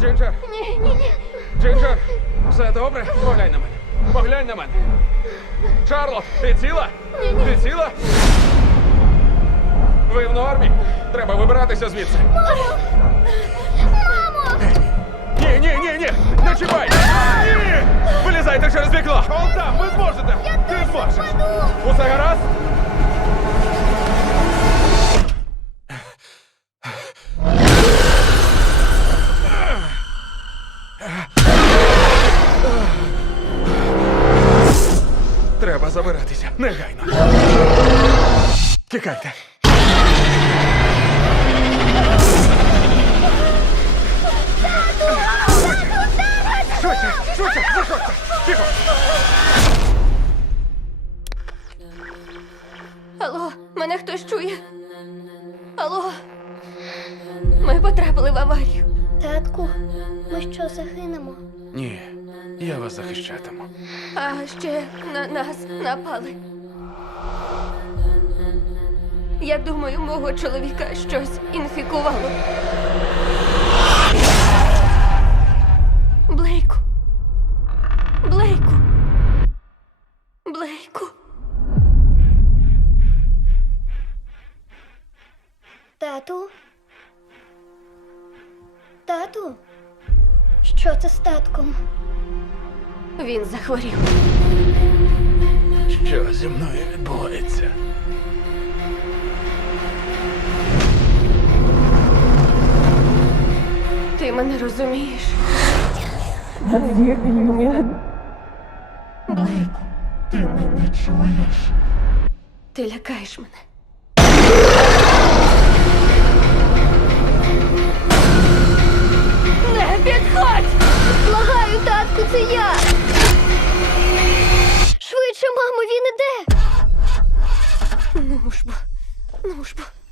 Джинджер! Не, не, не! Джинджер, все добре? Поглянь на мене! Поглянь на мене! Чарло, ти ціла? Не, не. Ти ціла? Ви в нормі? Треба вибиратися звідси! Мамо! Мамо! Ні, ні, ні, ні! Не чіпай! Ні! Вилізайте через вікно! Он там, Вы... Треба забиратися, негайно. Тікайте. Тихо! Алло, мене хтось чує? Алло! Ми потрапили в аварію. Татку, ми що загинемо? Ні. Я вас захищатиму. А ще на нас напали. Я думаю, мого чоловіка щось інфікувало. Блейку. Блейку. Блейку. Тату. Тату. Що це з татком? Він захворів, що зі за мною відбувається. Ти мене розумієш, Борик, ти мене чуєш. Ти лякаєш мене. não os... não os...